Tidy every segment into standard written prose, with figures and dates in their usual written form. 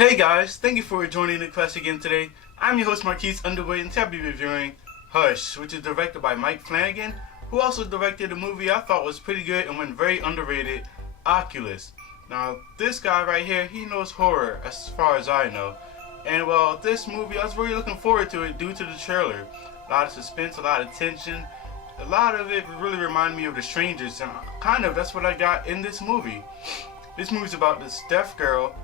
Hey guys, thank you for joining the quest again today. I'm your host Marquise Underwood, and today I'll be reviewing Hush, which is directed by Mike Flanagan, who also directed a movie I thought was pretty good and went very underrated, Oculus. Now this guy right here, he knows horror as far as I know. And well, this movie, I was really looking forward to it due to the trailer. A lot of suspense, a lot of tension. A lot of it really reminded me of The Strangers, and kind of that's what I got in this movie. This movie's about this deaf girl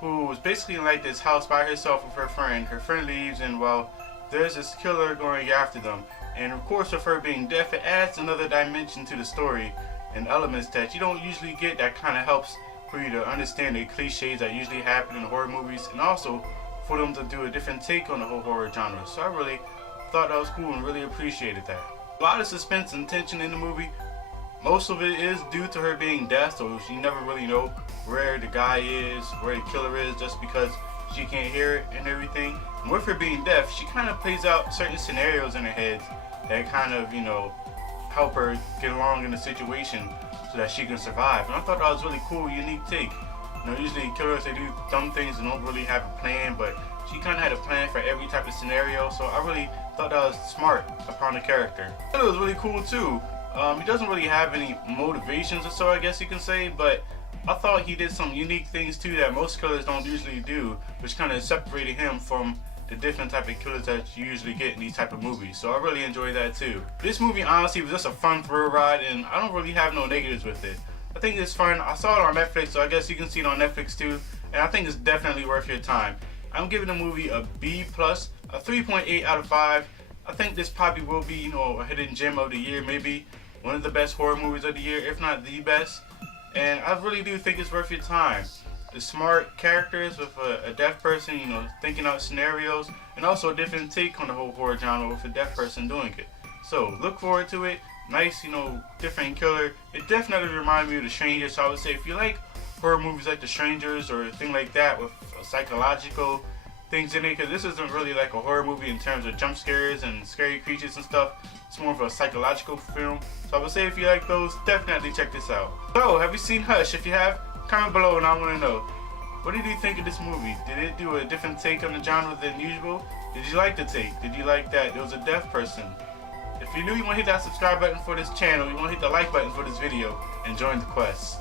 who was basically in like this house by herself with her friend. Her friend leaves, and well, there's this killer going after them. And of course, with her being deaf, it adds another dimension to the story and elements that you don't usually get, that kind of helps for you to understand the cliches that usually happen in horror movies, and also for them to do a different take on the whole horror genre. So I really thought that was cool and really appreciated that. A lot of suspense and tension in the movie. Most of it is due to her being deaf, so she never really know where the guy is, where the killer is, just because she can't hear it and everything. And with her being deaf, she kind of plays out certain scenarios in her head that kind of, help her get along in the situation so that she can survive. And I thought that was really cool, unique take. Usually killers, they do dumb things and don't really have a plan, but she kind of had a plan for every type of scenario, so I really thought that was smart upon the character. It was really cool too. He doesn't really have any motivations or so, I guess you can say, but I thought he did some unique things too that most killers don't usually do, which kind of separated him from the different type of killers that you usually get in these type of movies. So I really enjoyed that too. This movie honestly was just a fun thrill ride, and I don't really have no negatives with it. I think it's fun. I saw it on Netflix, so I guess you can see it on Netflix too, and I think it's definitely worth your time. I'm giving the movie a B+, a 3.8 out of 5. I think this probably will be, a hidden gem of the year, maybe one of the best horror movies of the year, if not the best. And I really do think it's worth your time. The smart characters with a deaf person, thinking out scenarios, and also a different take on the whole horror genre with a deaf person doing it. So look forward to it. Nice, different killer. It definitely reminded me of The Strangers, so I would say if you like horror movies like The Strangers or a thing like that with psychological things in it, because this isn't really like a horror movie in terms of jump scares and scary creatures and stuff. It's more of a psychological film. So I would say if you like those, definitely check this out. So, have you seen Hush? If you have, comment below and I want to know. What did you think of this movie? Did it do a different take on the genre than usual? Did you like the take? Did you like that there was a deaf person? If you're new, you want to hit that subscribe button for this channel. You want to hit the like button for this video and join the quest.